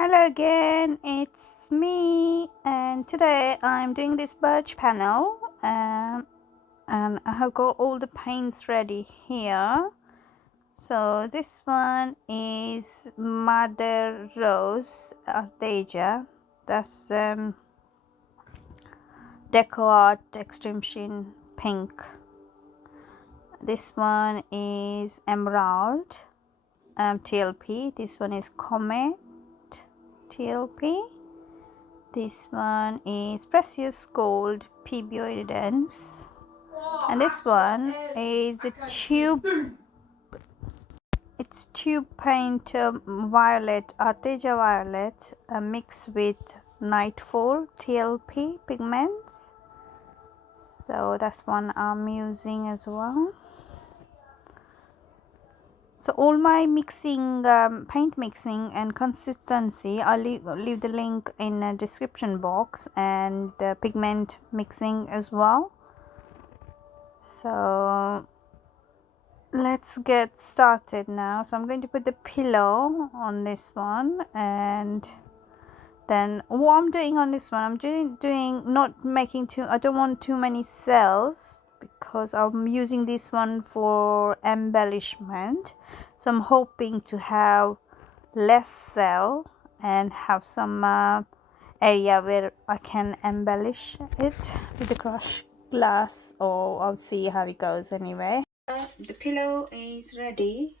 Hello again, it's me, and today I'm doing this birch panel, and I have got all the paints ready here. So this one is Mother Rose Arteza, that's DecoArt Extreme Sheen Pink. This one is Emerald TLP, this one is Comet TLP. This one is Precious Gold Pebeo Iridescent, and this one is a tube. It's tube paint violet, Arteza violet, mixed with Nightfall TLP pigments. So that's one I'm using as well. So all my mixing, paint mixing and consistency, I'll leave the link in the description box, and the pigment mixing as well. So let's get started now. So I'm going to put the pillow on this one, and then what I'm doing on this one, I'm doing not making too, I don't want too many cells because I'm using this one for embellishment. So I'm hoping to have less cell and have some area where I can embellish it with the crushed glass, or I'll see how it goes anyway. The pillow is ready,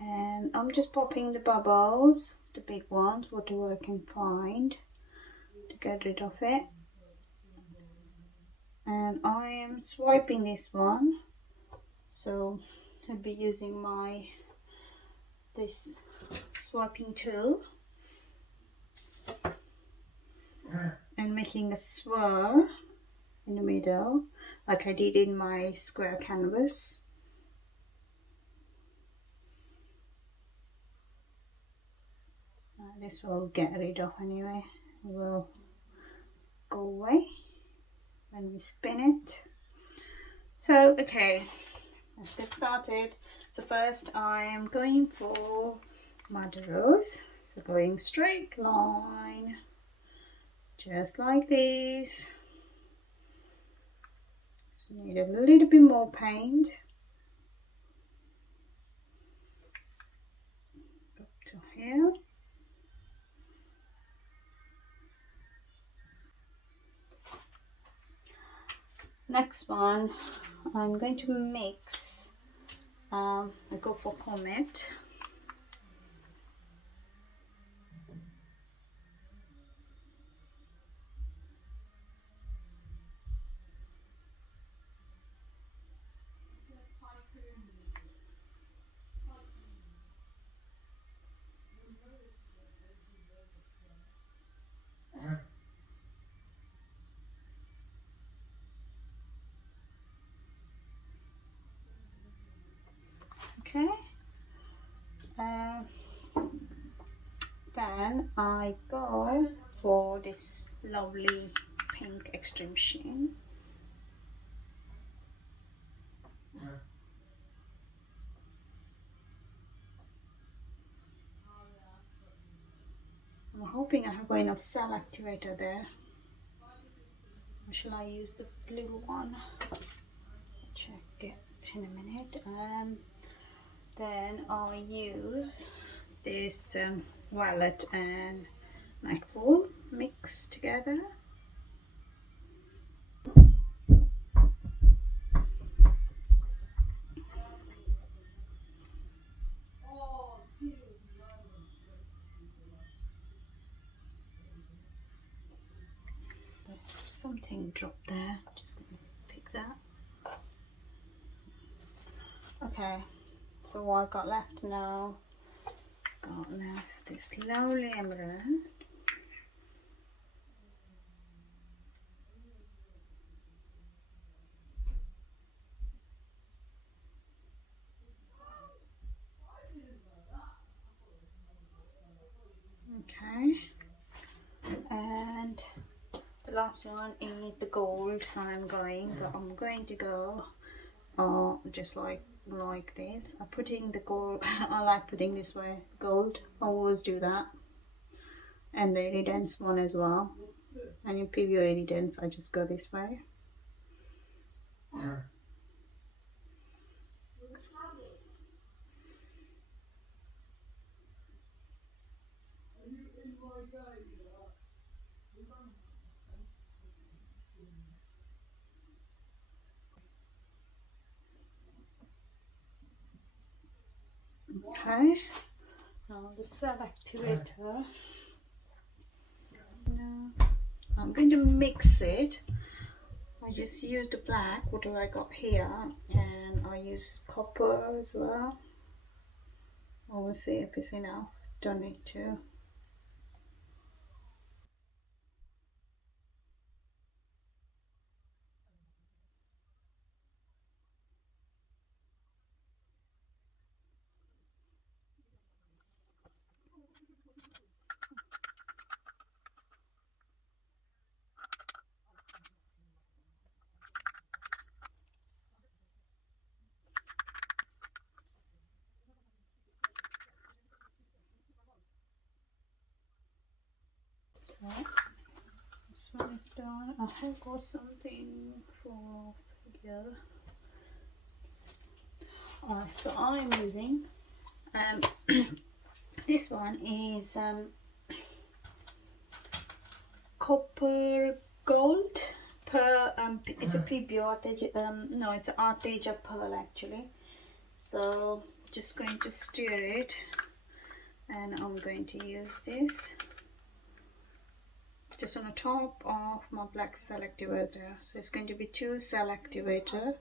and I'm just popping the bubbles, the big ones, whatever I can find, to get rid of it. And I am swiping this one, so I'll be using this swiping tool and making a swirl in the middle like I did in my square canvas. This will get rid of anyway, it will go away when we spin it. So okay, let's get started. So first I am going for Mother Rose, so going straight line just like this. So need a little bit more paint up to here. Next one I'm going to mix, I go for Comet. Okay, then I go for this lovely pink extreme sheen. I'm hoping I have enough cell activator there. Or shall I use the blue one? Check it in a minute. Then I'll use this violet and Nightfall mixed together. There's something dropped there, just gonna pick that. Okay, so what I've got left now, this lovely emerald. Okay, and the last one is the gold. But I'm going to go just like this. I'm putting the gold I like putting this way gold, I always do that. and the Iridescent one as well. And in Pebeo Iridescent, I just go this way. Okay, now the cell activator. Now I'm going to mix it. I just use the black, whatever I got here, and I use copper as well. We'll see if it's enough. Don't need to. So this one is done. I have got something for here. Alright, so I'm using this one is copper gold per it's a Pebeo Arteza, no, it's an Arteza pearl actually. So just going to stir it, and I'm going to use this just on the top of my black cell activator. So it's going to be 2 cell activator.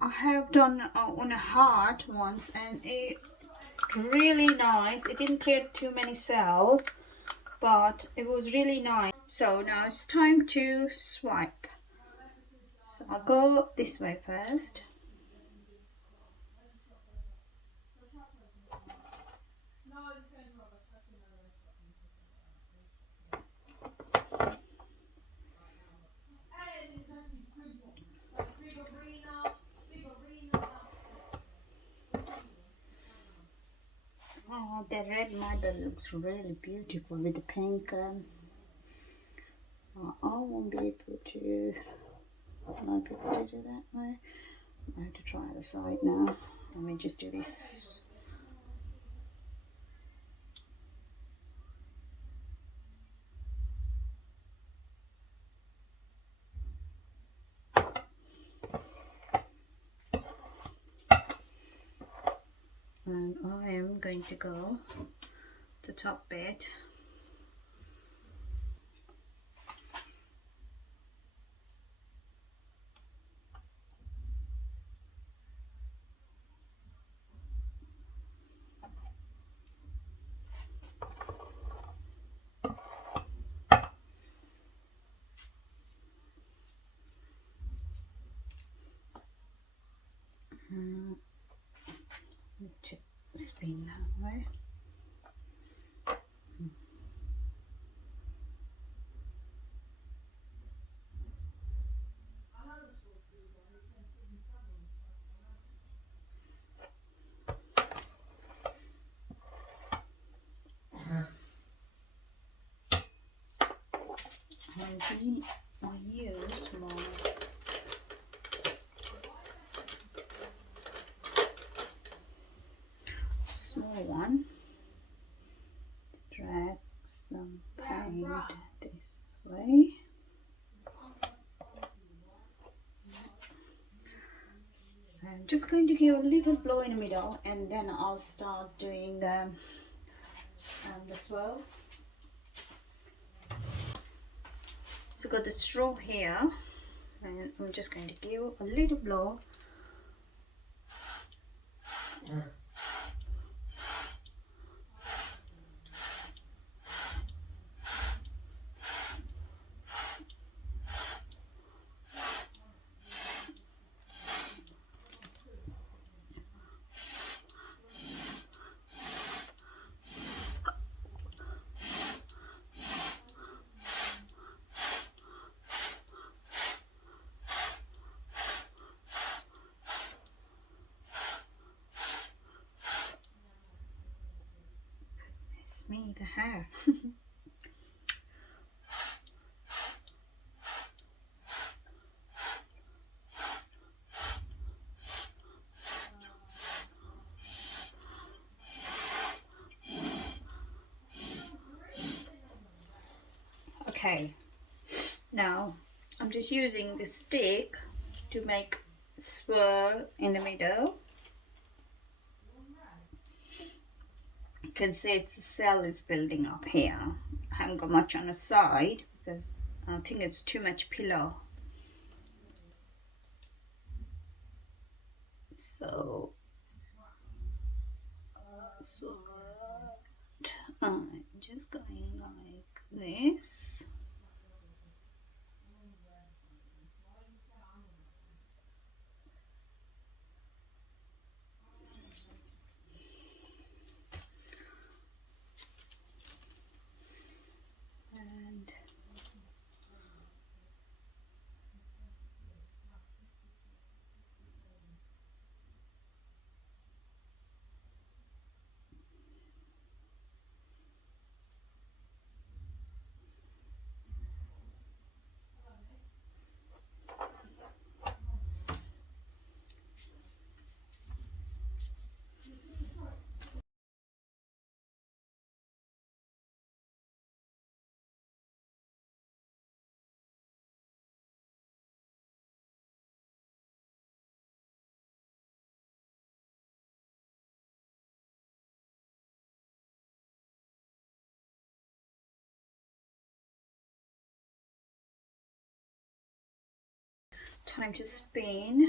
I have done on a heart once, and it really nice. It didn't create too many cells, but it was really nice. So now it's time to swipe. So I'll go this way first. Oh, the red marble looks really beautiful with the pink. I won't be able to do that way. I have to try the side now. Let me just do this. And I am going to go the top bit. To spin that way. And I use my small one to drag some paint this way. I'm just going to give a little blow in the middle, and then I'll start doing the swirl. So got the straw here, and I'm just going to give a little blow. Okay, now I'm just using the stick to make swirl in the middle. You can see it's a cell is building up here. I haven't got much on the side because I think it's too much pillow. So I'm just going like this. And time to spin.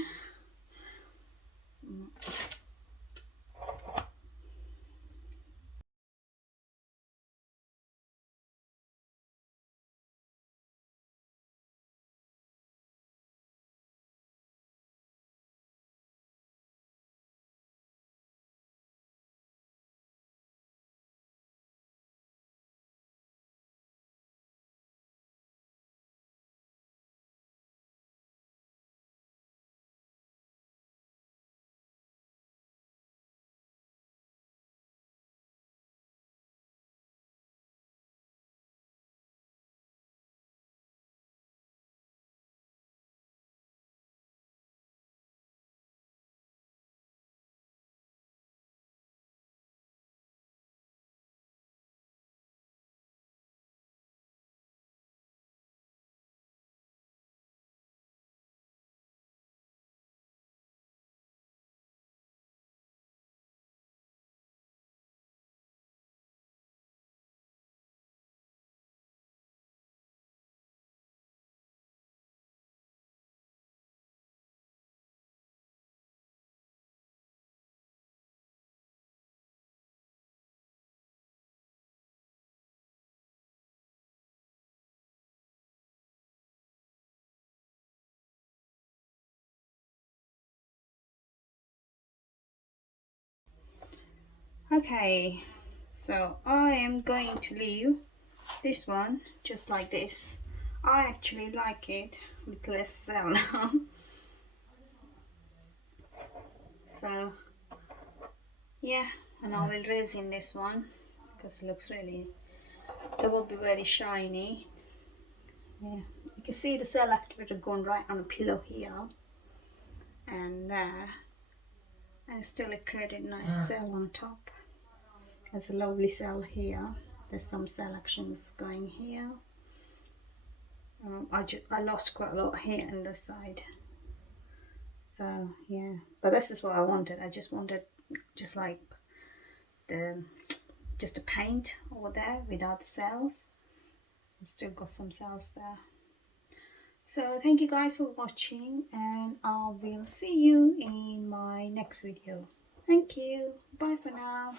Okay, so I am going to leave this one just like this. I actually like it with less cell now. So yeah, and I will resin this one because it looks really, it will be very shiny. Yeah, you can see the cell activator going right on the pillow here and there, and still it created a nice cell on top. There's a lovely cell here. There's some cell actions going here. I lost quite a lot here on this side. So yeah, but this is what I wanted. I just wanted just like just the paint over there without the cells. I still got some cells there. So thank you guys for watching, and I will see you in my next video. Thank you. Bye for now.